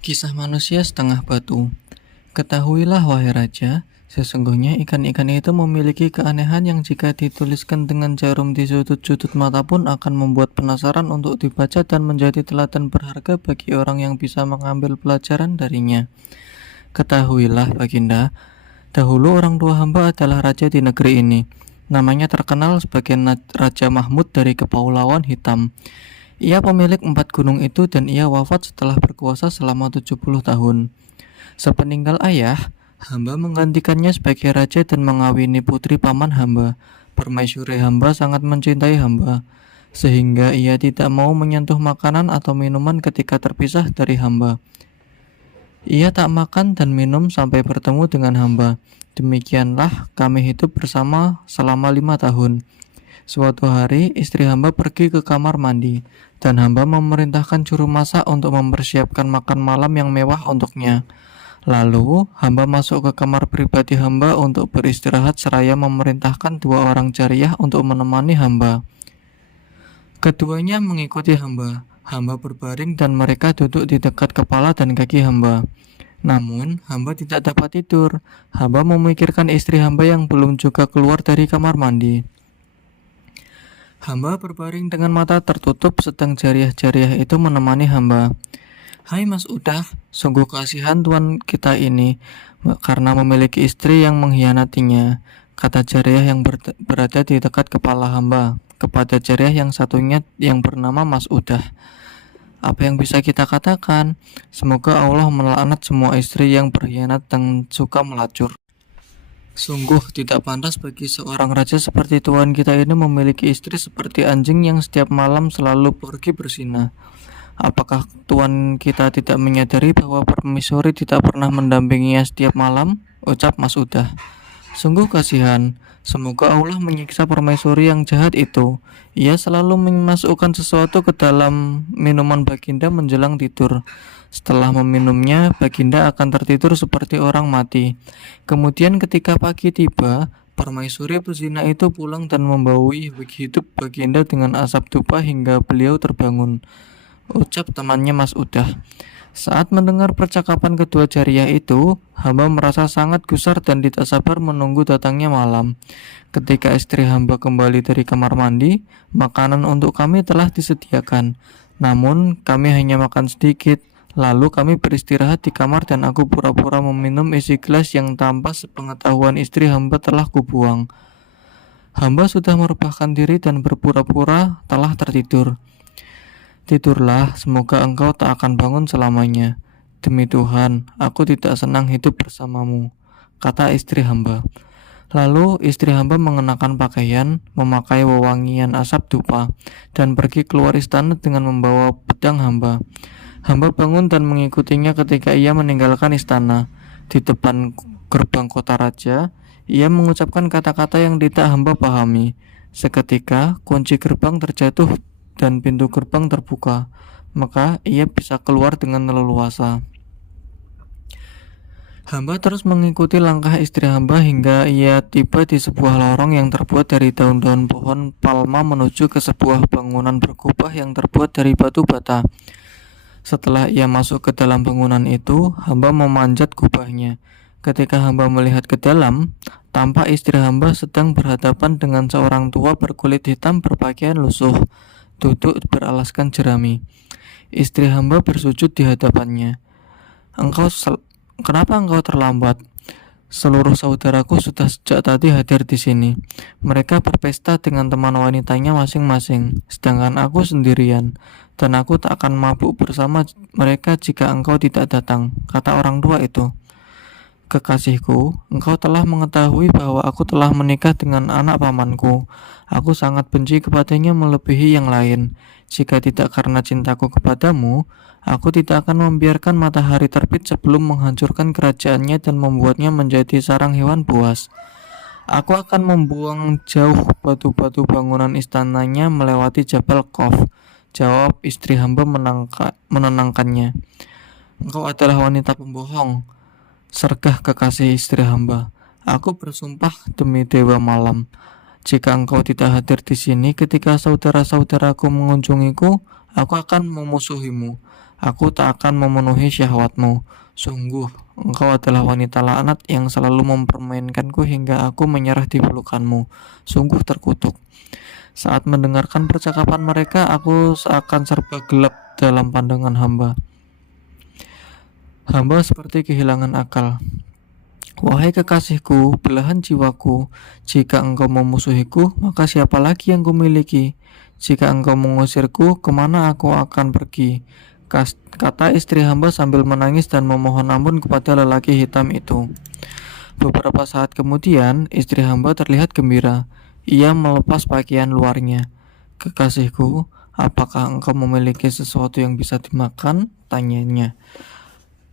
Kisah manusia setengah batu. Ketahuilah wahai raja, sesungguhnya ikan-ikan itu memiliki keanehan yang jika dituliskan dengan jarum di sudut-sudut mata pun akan membuat penasaran untuk dibaca dan menjadi teladan berharga bagi orang yang bisa mengambil pelajaran darinya. Ketahuilah Baginda, dahulu orang tua hamba adalah raja di negeri ini. Namanya terkenal sebagai Raja Mahmud dari Kepulauan Hitam. Ia pemilik 4 gunung itu dan ia wafat setelah berkuasa selama 70 tahun. Sepeninggal ayah, hamba menggantikannya sebagai raja dan mengawini putri paman hamba. Permaisuri hamba sangat mencintai hamba, sehingga ia tidak mau menyentuh makanan atau minuman ketika terpisah dari hamba. Ia tak makan dan minum sampai bertemu dengan hamba. Demikianlah kami hidup bersama selama 5 tahun. Suatu hari, istri hamba pergi ke kamar mandi, dan hamba memerintahkan juru masak untuk mempersiapkan makan malam yang mewah untuknya. Lalu, hamba masuk ke kamar pribadi hamba untuk beristirahat seraya memerintahkan 2 orang jariyah untuk menemani hamba. Keduanya mengikuti hamba. Hamba berbaring dan mereka duduk di dekat kepala dan kaki hamba. Namun, hamba tidak dapat tidur. Hamba memikirkan istri hamba yang belum juga keluar dari kamar mandi. Hamba berbaring dengan mata tertutup sedang jariyah-jariyah itu menemani hamba. Hai Mas Udah, sungguh kasihan tuan kita ini karena memiliki istri yang mengkhianatinya, kata jariyah yang berada di dekat kepala hamba kepada jariyah yang satunya yang bernama Mas Udah. Apa yang bisa kita katakan? Semoga Allah melaknat semua istri yang berkhianat dan suka melacur. Sungguh tidak pantas bagi seorang raja seperti tuan kita ini memiliki istri seperti anjing yang setiap malam selalu pergi bersinah. Apakah tuan kita tidak menyadari bahwa permaisuri tidak pernah mendampinginya setiap malam? Ucap Mas Udah. Sungguh kasihan. Semoga Allah menyiksa permaisuri yang jahat itu. Ia selalu memasukkan sesuatu ke dalam minuman Baginda menjelang tidur. Setelah meminumnya, Baginda akan tertidur seperti orang mati. Kemudian ketika pagi tiba, permaisuri pezina itu pulang dan membaui hidup Baginda dengan asap dupa hingga beliau terbangun. Ucap temannya Mas Udah. Saat mendengar percakapan kedua jariyah itu, hamba merasa sangat gusar dan tidak sabar menunggu datangnya malam. Ketika istri hamba kembali dari kamar mandi, makanan untuk kami telah disediakan. Namun, kami hanya makan sedikit. Lalu kami beristirahat di kamar dan aku pura-pura meminum isi gelas yang tanpa sepengetahuan istri hamba telah kubuang. Hamba sudah merebahkan diri dan berpura-pura telah tertidur. Tidurlah, semoga engkau tak akan bangun selamanya. Demi Tuhan, aku tidak senang hidup bersamamu, kata istri hamba. Lalu istri hamba mengenakan pakaian, memakai wewangian asap dupa, dan pergi keluar istana dengan membawa pedang hamba. Hamba bangun dan mengikutinya ketika ia meninggalkan istana. Di depan gerbang kota raja, ia mengucapkan kata-kata yang tidak hamba pahami. Seketika, kunci gerbang terjatuh dan pintu gerbang terbuka, maka ia bisa keluar dengan leluasa. Hamba terus mengikuti langkah istri hamba hingga ia tiba di sebuah lorong yang terbuat dari daun-daun pohon palma menuju ke sebuah bangunan berkubah yang terbuat dari batu bata. Setelah ia masuk ke dalam bangunan itu, hamba memanjat kubahnya. Ketika hamba melihat ke dalam, tampak istri hamba sedang berhadapan dengan seorang tua berkulit hitam berpakaian lusuh, duduk beralaskan jerami. Istri hamba bersujud di hadapannya. Kenapa engkau terlambat? Seluruh saudaraku sudah sejak tadi hadir di sini. Mereka berpesta dengan teman wanitanya masing-masing, sedangkan aku sendirian, dan aku tak akan mabuk bersama mereka jika engkau tidak datang, kata orang tua itu. Kekasihku, engkau telah mengetahui bahwa aku telah menikah dengan anak pamanku. Aku sangat benci kepadanya melebihi yang lain. Jika tidak karena cintaku kepadamu, aku tidak akan membiarkan matahari terbit sebelum menghancurkan kerajaannya dan membuatnya menjadi sarang hewan buas. Aku akan membuang jauh batu-batu bangunan istananya melewati Jabal Qaf, jawab istri hamba menenangkannya. Engkau adalah wanita pembohong, sergah kekasih istri hamba. Aku bersumpah demi dewa malam, jika engkau tidak hadir di sini ketika saudara-saudaraku mengunjungiku, aku akan memusuhimu. Aku tak akan memenuhi syahwatmu. Sungguh, engkau adalah wanita laknat yang selalu mempermainkanku hingga aku menyerah di pelukanmu. Sungguh terkutuk. Saat mendengarkan percakapan mereka, aku seakan serba gelap dalam pandangan hamba. Hamba seperti kehilangan akal. Wahai kekasihku, belahan jiwaku, jika engkau memusuhiku, maka siapa lagi yang kumiliki? Jika engkau mengusirku, kemana aku akan pergi? Kata istri hamba sambil menangis dan memohon ampun kepada lelaki hitam itu. Beberapa saat kemudian, istri hamba terlihat gembira. Ia melepas pakaian luarnya. Kekasihku, apakah engkau memiliki sesuatu yang bisa dimakan? Tanyanya.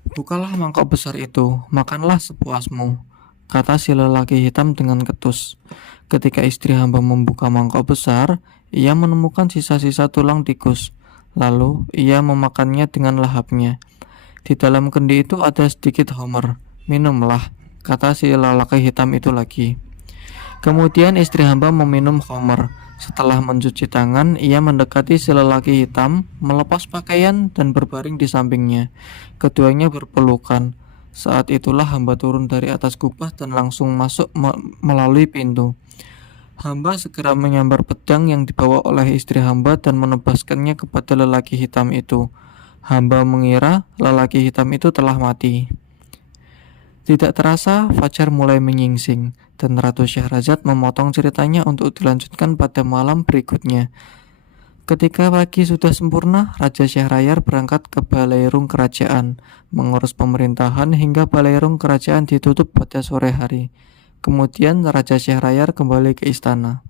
Bukalah mangkok besar itu, makanlah sepuasmu, kata si lelaki hitam dengan ketus. Ketika istri hamba membuka mangkok besar, ia menemukan sisa-sisa tulang tikus. Lalu ia memakannya dengan lahapnya. Di dalam kendi itu ada sedikit homer. Minumlah, kata si lelaki hitam itu lagi. Kemudian istri hamba meminum homer. Setelah mencuci tangan, ia mendekati si lelaki hitam, melepas pakaian dan berbaring di sampingnya. Keduanya berpelukan. Saat itulah hamba turun dari atas kubah dan langsung masuk melalui pintu. Hamba segera menyambar pedang yang dibawa oleh istri hamba dan menebaskannya kepada lelaki hitam itu. Hamba mengira lelaki hitam itu telah mati. Tidak terasa, fajar mulai menyingsing, dan Ratu Syahrazad memotong ceritanya untuk dilanjutkan pada malam berikutnya. Ketika pagi sudah sempurna, Raja Syahrayar berangkat ke Balairung kerajaan, mengurus pemerintahan hingga Balairung kerajaan ditutup pada sore hari. Kemudian Raja Syahrayar kembali ke istana.